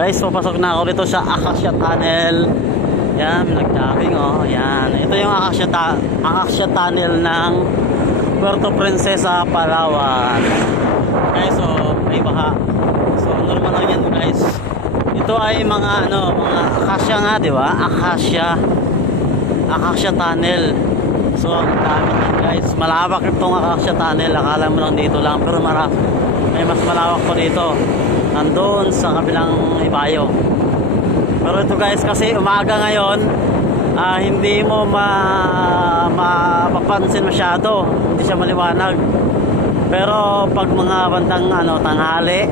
Guys, papasok na ako dito sa Acacia Tunnel. Yan, nag-jogging oh. Yan. Ito yung Acacia Tunnel ng Puerto Princesa, Palawan. Guys, so may baha. So normal lang yan, guys. Ito ay mga mga acacia nga, di ba? Acacia Tunnel. So ang dami yan, guys. Malawak itong Acacia Tunnel. Akala mo lang dito lang, pero may mas malawak pa dito. Nandun sa kabilang ibayo. Pero ito, guys, kasi umaga ngayon, hindi mo mapapansin masyado, hindi siya maliwanag. Pero pag mga bandang tanghali,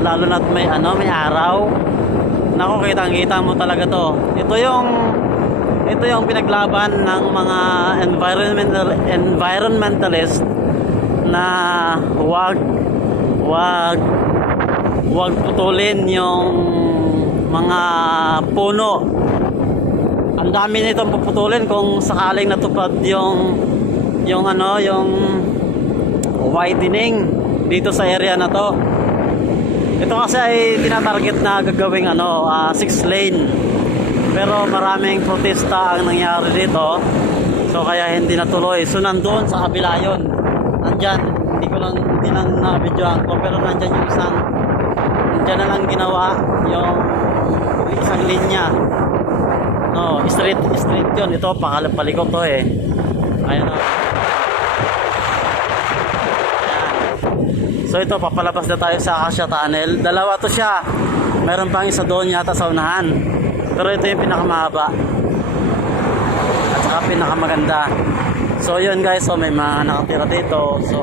lalo na't may araw, naku, kitang-kita mo talaga to. Ito yung pinaglaban ng mga environmentalist na wag putulin yung mga puno. Ang dami nitong puputulin kung sakaling natupad yung widening dito sa area na to. Ito kasi ay tinatarget na gagawing 6 lane. Pero maraming protesta ang nangyari dito. So kaya hindi natuloy. So nandoon sa kabila yun. Nandyan, hindi lang na-videoan ko, pero nandyan yung isang, nandyan na lang ginawa yung isang linya. No, street yun. Ito, palikot to eh. Ayan o. So ito, papalabas na tayo sa Acacia Tunnel. Dalawa to siya. Meron pang isa doon yata sa unahan. Pero ito yung pinakamahaba. At saka pinakamaganda. So yun, guys, so may mga nakatira dito. So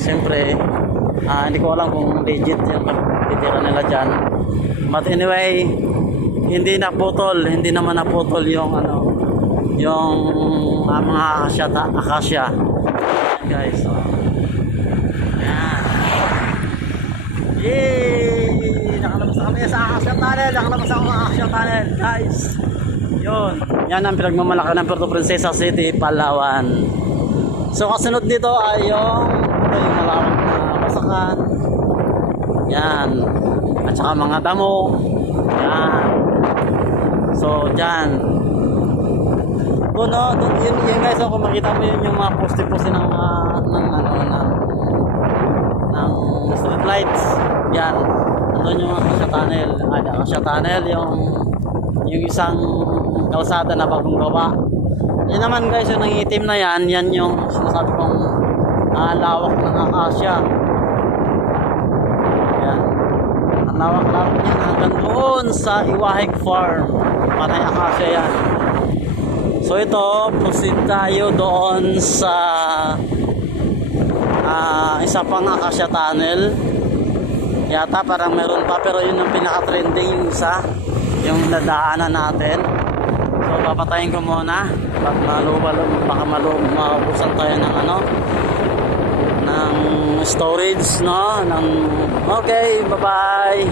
siyempre hindi ko alam kung legit yung pagtitira nila dyan. But anyway, hindi naman naputol yung mga acacia. Guys, so ayan. Yay! Nakalabas na kami sa Acacia Tunnel. Nakalabas ako sa Acacia Tunnel, guys. Yun. Yan ang pinagmamalaki ng Puerto Princesa City, Palawan. So kasunod dito ay yung malawak na basakan. Yan. At saka mga damo. Yan. So dyan. Yun guys, kung makita mo yun yung mga poste-poste ng street lights. Yan. Andun yung Acacia Tunnel. Acacia Tunnel, yung isang kalsada na bagong gawa. Yan naman, guys, yung nangitim na yan yung sinasabi kong lawak ng acacia. Yan. Ang lawak niyan hanggang doon sa Iwahig Farm. Panay acacia yan. So ito, proceed tayo doon sa isa pang Acacia Tunnel. Yata parang meron pa, pero yun yung pinaka-trending, yung isa, yung nadaanan natin. So papatayin ko muna. Baka maubusan tayo ng storage, no? Okay, bye-bye.